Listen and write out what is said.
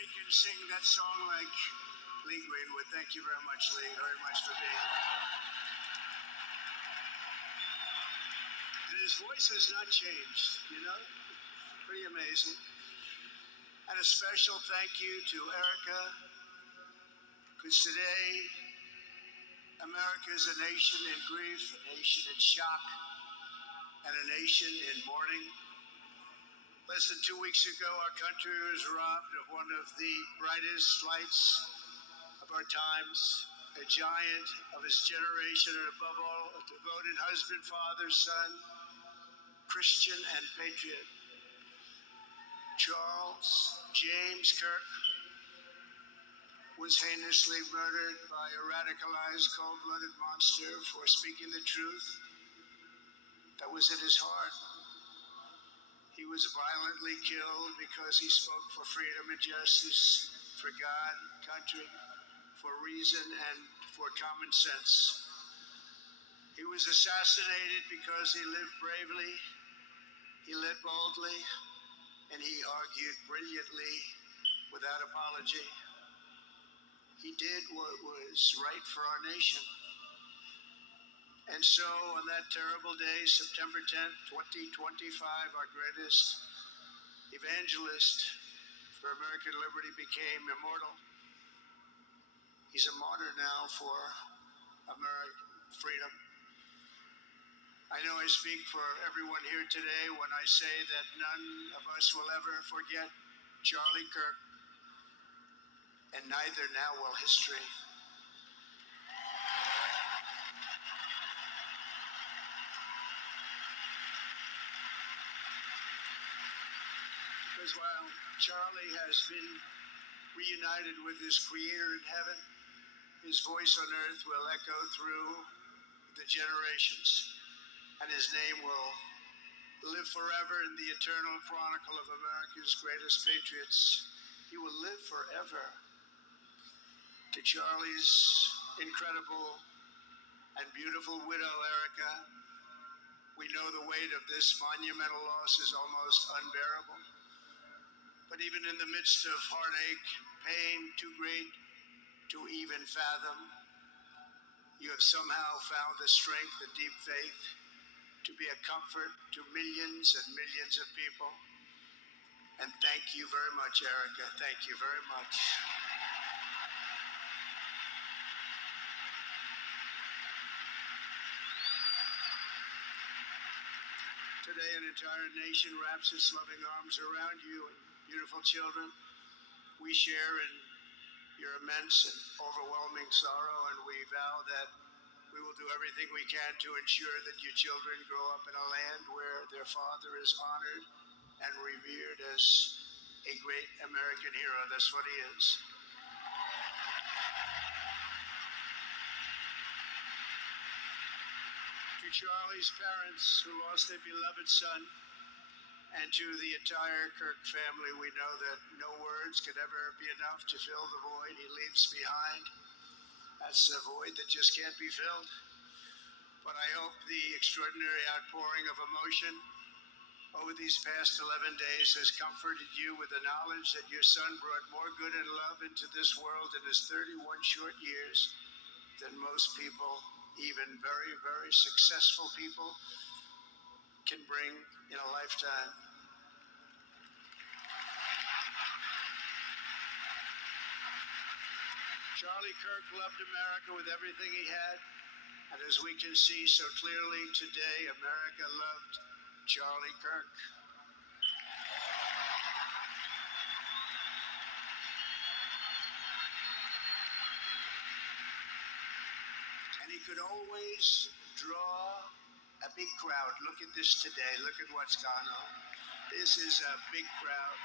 Nobody can sing that song like Lee Greenwood. Thank you very much, Lee, very much for being here. And his voice has not changed, you know? Pretty amazing. And a special thank you to Erica, because today America is a nation in grief, a nation in shock, and a nation in mourning. Less than 2 weeks ago, our country was robbed of one of the brightest lights of our times, a giant of his generation, and above all, a devoted husband, father, son, Christian, and patriot. Charles James Kirk was heinously murdered by a radicalized, cold-blooded monster for speaking the truth that was in his heart. He was violently killed because he spoke for freedom and justice, for God, country, for reason, and for common sense. He was assassinated because he lived bravely, he led boldly, and he argued brilliantly without apology. He did what was right for our nation. And so on that terrible day, September 10th, 2025, our greatest evangelist for American liberty became immortal. He's a martyr now for American freedom. I know I speak for everyone here today when I say that none of us will ever forget Charlie Kirk, and neither now will history. Because while Charlie has been reunited with his Creator in heaven, his voice on earth will echo through the generations, and his name will live forever in the eternal chronicle of America's greatest patriots. He will live forever. To Charlie's incredible and beautiful widow, Erica, we know the weight of this monumental loss is almost unbearable. But even in the midst of heartache, pain too great to even fathom, you have somehow found the strength and deep faith to be a comfort to millions and millions of people. And thank you very much, Erica. Thank you very much. Today, an entire nation wraps its loving arms around you and beautiful children. We share in your immense and overwhelming sorrow, and we vow that we will do everything we can to ensure that your children grow up in a land where their father is honored and revered as a great American hero. That's what he is. To Charlie's parents who lost their beloved son, and to the entire Kirk family, we know that no words could ever be enough to fill the void he leaves behind. That's a void that just can't be filled. But I hope the extraordinary outpouring of emotion over these past 11 days has comforted you with the knowledge that your son brought more good and love into this world in his 31 short years than most people, even very, very successful people, can bring in a lifetime. Charlie Kirk loved America with everything he had, and as we can see so clearly today, America loved Charlie Kirk. And he could always draw a big crowd. Look at this today. Look at what's gone on. This is a big crowd.